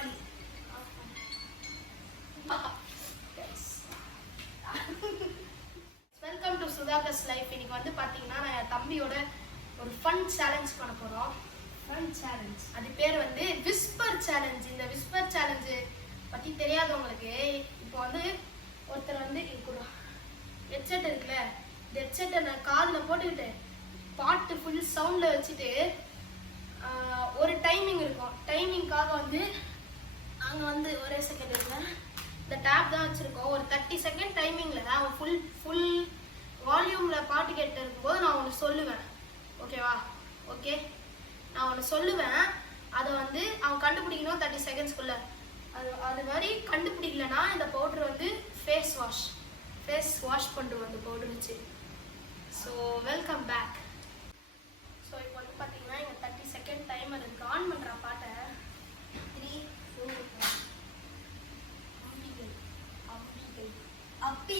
அப்பாடி. Welcome to Sudhakar's life. இன்னைக்கு வந்து பார்த்தீங்கன்னா நான் என் தம்பியோட ஒரு ஃபன் சேலஞ்ச் பண்ண போகிறோம். Fun challenge. அது பேர் வந்து விஸ்பர் சேலஞ்ச். இந்த விஸ்பர் சேலஞ்சு பற்றி தெரியாதவங்களுக்கு இப்போ வந்து ஒருத்தர் வந்து ஹெட்செட் இருக்குல்ல, இந்த ஹெட்செட்டை நான் காதில் போட்டுக்கிட்டு பாட்டு ஃபுல் சவுண்டில் வச்சுட்டு ஒரு டைமிங் இருக்கும். டைமிங்காக வந்து நாங்கள் வந்து ஒரே செகண்ட் இருக்குங்க, இந்த டேப் தான் வச்சுருக்கோம். ஒரு 30 செகண்ட் டைமிங்கில் அவன் ஃபுல் வால்யூமில் பாட்டு கேட்டு இருக்கும்போது நான் ஒன்று சொல்லுவேன். ஓகேவா? ஓகே, நான் ஒன்று சொல்லுவேன். அதை வந்து அவன் கண்டுபிடிக்கணும் 30 செகண்ட்ஸ்குள்ளே. அது மாதிரி கண்டுபிடிக்கலன்னா இந்த பவுட்ரு வந்து ஃபேஸ் வாஷ் பண்ணுறோம் அந்த பவுடர் வச்சு. So welcome back. ஸோ இப்போ வந்து பார்த்தீங்கன்னா இங்கே 30 செகண்ட் டைமர் இருக்கு. ஆன் பண்ணுற பாட்டை 3, 2, 1. அப்பி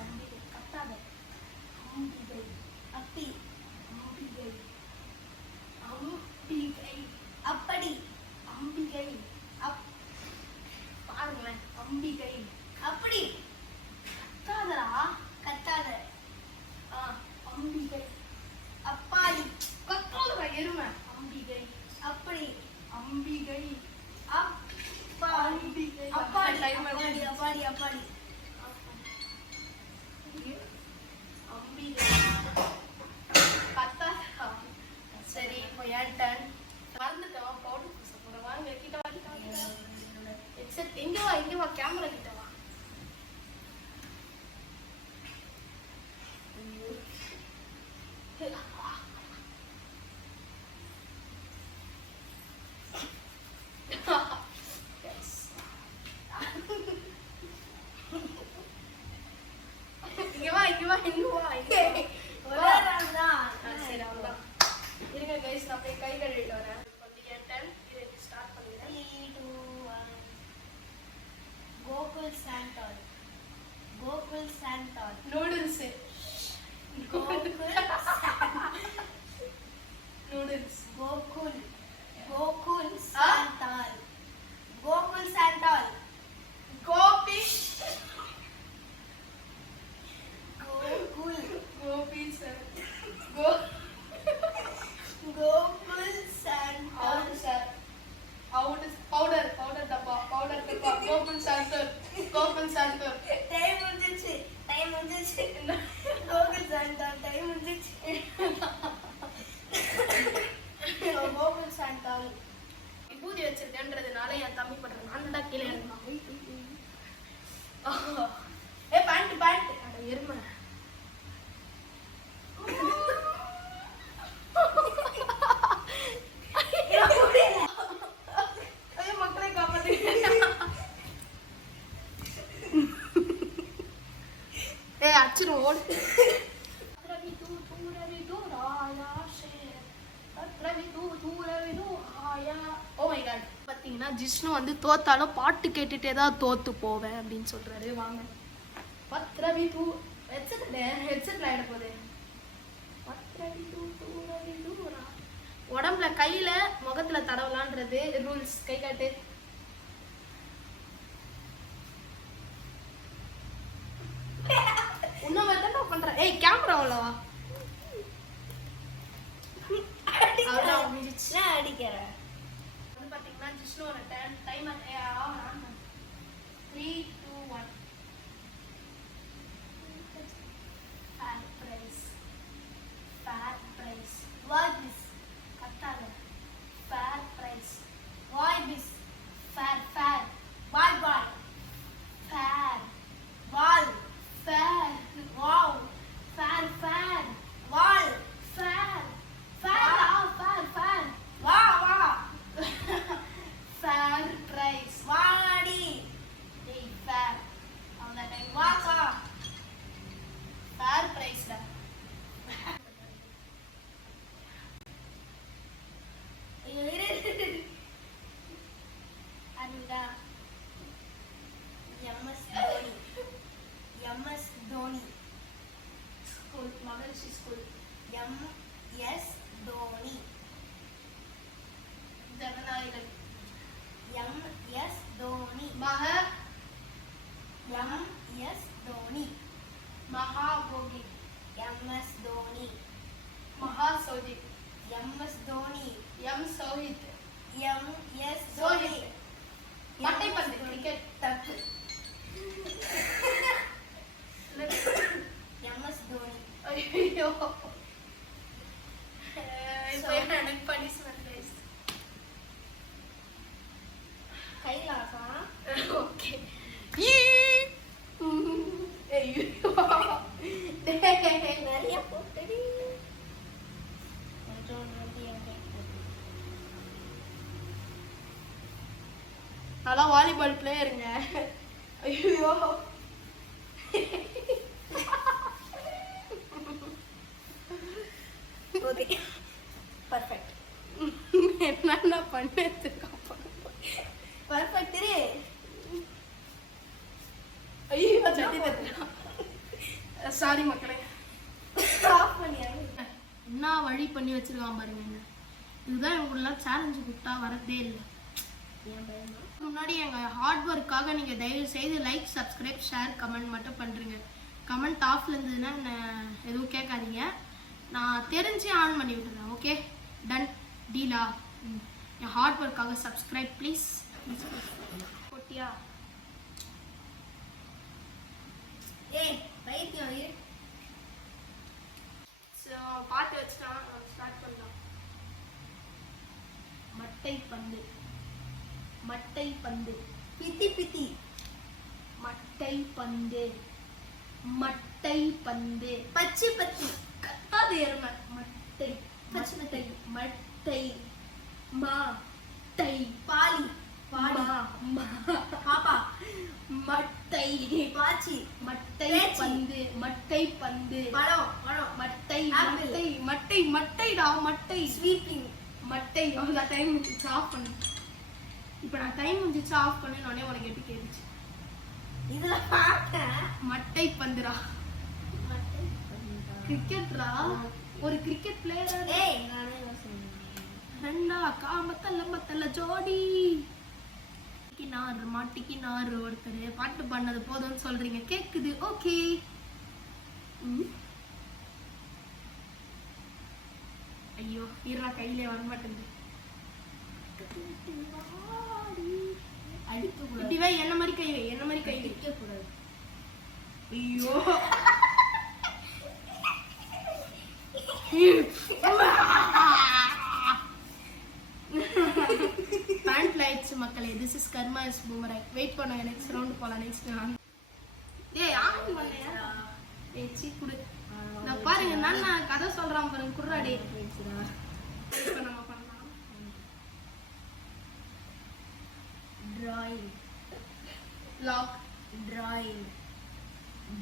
அம்பிகை கத்தாத. அம்பிகை அப்பி அம்பிகை அம்பிகை அப்படி அம்பிகை பாருங்களேன். அம்பிகை அப்படி கத்தாதடா. கத்தாத. அம்பிகை அப்பாடி கத்தாதடா எருமை. அம்பிகை அப்படி அம்பிகை அப்பாடி அம்பிகை அப்பாடி அப்பாடி அப்பாடி அப்பாடி அம்பிகை கத்தாதடா. சரி, இப்போ என் டர்ன். மறந்துட்டேன் பவுடர் பூச போகிறேன். வாங்க கிட்ட வா. ஹெட்செட் எங்கே வா கேமரா கிட்ட வா. சரி, அவ்வளோதான். இருங்க கைஸ், நான் போய் கை கழுவிட்டு வரேன். என் டர்ன். இதை ஸ்டார்ட் பண்ணிடுறேன். 3, 2, 1. Gokul sandal. Gokul sandal. Noodles. Gokul noodles. Gokul Gokul sandal. Gokul sandal. Gopi. Gokul Gopi sir. Gokul sandal. Sir powder டப்பா. கோகுல் சாந்தர். டைம் முடிஞ்சிச்சு. கோகுல் சாண்டால் டைம் முடிஞ்சிச்சு. கோகுல் சாண்டால். விபூதி வச்சிருக்கேன்றதுனால என் தம்பி பண்றேன். நான் தான் கீழே இருந்தான். பேண்ட் அட எருமை. மக்களே காப்பாத்து. அச்சிரும் ஓடு. பார்த்தீங்கன்னா ஜிஷ்ணு வந்து தோத்தாலும் பாட்டு கேட்டுட்டே தான் தோத்து போவேன் அப்படின்னு சொல்றாரு. வாங்க பத்ரவி தூ ஹெட்செட்ல ஆயிட போகுது. பத்ரவி தூரவி தூரா. உடம்புல கையில முகத்துல தடவலான்றது ரூல்ஸ். கை காட்டு. உன்ன மாதிரி தான் பண்றேன். ஏய் கேமரா அவ்வளவா அவ்வளோதான் முடிஞ்சிச்சு. அடிக்கிறேன். வந்து பார்த்தீங்கன்னா ஜிஷ்ணுவோட timer 3, 2, 1. Fair price. What is கத்தாத. Fair price. why this Fair. why Fair. wall Fair. wow Fair. wall Fair. wow Fair price. வாடி Hey, fair. On the time. வாக்கா Fair price da. அந்த MS Dhoni School. Maharishi school. MS Dhoni ஜனநாயகன். MS Dhoni. மக MS Dhoni. மகாபோகி MS Dhoni. மகா சௌதி MS Dhoni. எம் சௌஹித் MS Dhoni. மட்டைப்பந்து கிரிக்கெட் தப்பு. MS Dhoni. ஐயோ இப்போ எனக்கு பனிஷ்மெண்ட் கைஸ் கைலாசா. ஓகே ஐயோ நிறைய போட்டடி. நல்லா வாலிபால் பிளேயருங்க ஐயோ பர்ஃபெக்ட். என்னென்ன பண்ணதுக்கு பர்ஃபெக்ட் இரு. ஐயோ சட்டி தட்டுறா சாரி மக்களே ஆஃப் பண்ணியாங்க. என்ன வழி பண்ணி வச்சிருக்கான் பாருங்க என்ன. இதுதான் இவங்களெல்லாம் சேலஞ்சு கூப்பிட்டா வரதே இல்லை. ஏன் பயமா? முன்னாடி எங்கள் ஹார்ட் ஒர்க்காக நீங்கள் தயவு செய்து லைக் சப்ஸ்கிரைப் ஷேர் கமெண்ட் மட்டும் பண்ணுறீங்க. கமெண்ட் ஆஃப்ல இருந்ததுன்னா எதுவும் கேட்காதீங்க. நான் தெரிஞ்சு ஆன் பண்ணி விட்டுறேன். ஓகே டன் டீலா. என் ஹார்ட் ஒர்க்காக சப்ஸ்கிரைப் ப்ளீஸ். போட்டியா ஏய் பைத்தியம் இரு. ஸோ பாட்டு வச்சுட்டான் ஸ்டார்ட் பண்ணலாம். மட்டை பந்து மட்டை பந்து பித்தி பித்தி. மட்டை பந்து மட்டை பந்து பச்சி பத்தி. கத்தாது எருமை. மட்டை பச்சை மட்டை மட்டை மா டை பாலி. பாடி. பாப்பா. மட்டை பாச்சி. மட்டை பேச்சி. பந்து மட்டை பந்து பழம். பழம். மட்டை ஆப்பிள். மட்டை மட்டை மட்டைடா மட்டை ஸ்வீப்பிங். மட்டை அவ்வளோ டைம் முடிச்சு ஆஃப் பண்ணு. இப்போ நான் டைம் முடிச்சு ஆஃப் பண்ணு நானே உனக்கு எப்படி கேட்டுச்சு. இதுல பார்த்தேன். மட்டை பந்துடா கிரிக்கெட்ரா. ஒரு கிரிக்கெட் பிளேயரா. ஏய் நானே சொன்னேன். ரெண்டா காமத்தல்ல ஜோடி நார் மாட்டிக்கு நார். ஒருத்தர் பாட்டு பண்ணது போதும்னு சொல்றீங்க கேக்குது. ஓகே ஐயோ ஈரா கையிலே வர மாட்டேங்குது. அடிக்க கூடாது. இப்படி வை என்ன மாதிரி கை வை என்ன மாதிரி கை வை. அடிக்க கூடாது. ஐயோ பேண்ட்ல ஆயிடுச்சு மக்களே. This is karma is boomerang. Wait பண்ணுங்க நெக்ஸ்ட் ரவுண்ட் போலாம். நெக்ஸ்ட் ரவுண்ட் ஏய் ஆன் பண்ணேன். ஏய் சீ குடு. நான் பாருங்க நான் கதை சொல்றான் பாருங்க குர்ராடி. இப்போ நம்ம பண்ணலாம். Drawing. Lock drawing.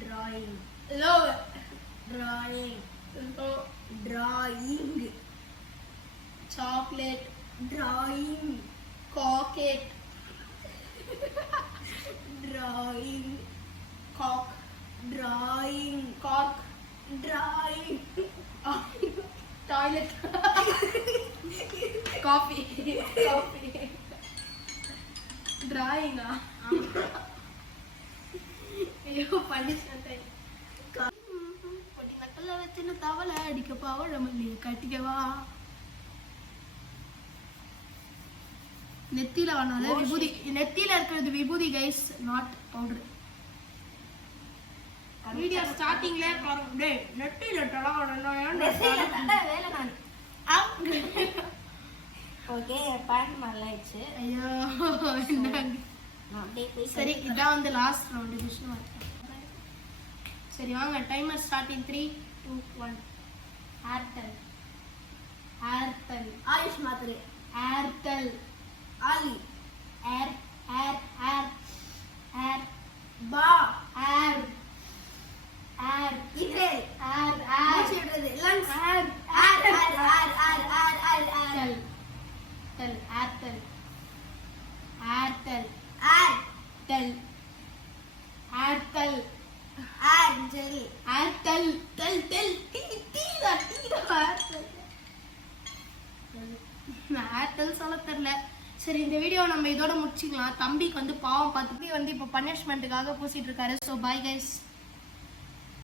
Drawing. Low drawing. Low drawing. Chocolate drawing. காக்கெட் டிராயிங். காக் drawing. Cork drawing. Toilet coffee coffee டிராயிங்கா. ஐயோ பனிஷ்மெண்ட். பொடி நக்கல்ல வச்சுன்னு தவளை அடிக்க பவழமல்லி கட்டிக்கவா. நெத்தியில வண்ணாத விபூதி. நெத்தியில இருக்கிறது விபூதி கைஸ் நாட் பவுடர். வீடியோ ஸ்டார்டிங்ல பாருங்க. டேய் நெத்தியில வேலை நான். ஓகே பேண்ட் மல்லாயிடுச்சு. ஐயோ என்னங்க. நான் அப்படியே போய் சரி இதான் வந்து லாஸ்ட் ரவுண்ட் விஷ்ணு. சரி வாங்க timer start in 3 2 1. Airtel Airtel AYUSH மாத்திரை. ஏர்டெல் ஆலி. ஏர் ஏர் ஏர் ஏர் பா. ஏர் ஏர் இன்ஹேல். ஏர் மூச்சு ஏர் விடுறது. Lungs. Air R R R R R R R. Tell tell Airtel Airtel R. Tell Airtel ஆஞ்சல். Airtel tell tell T T டா Airtel. நான் ஏர்டெல் சொல்ல தெரியல. சரி இந்த வீடியோ நம்ம இதோட முடிச்சுக்கலாம். தம்பிக்கு வந்து பாவம் பார்த்து வந்து இப்போ பனிஷ்மெண்ட்டுக்காக பூசிட்டு இருக்காரு. So bye guys.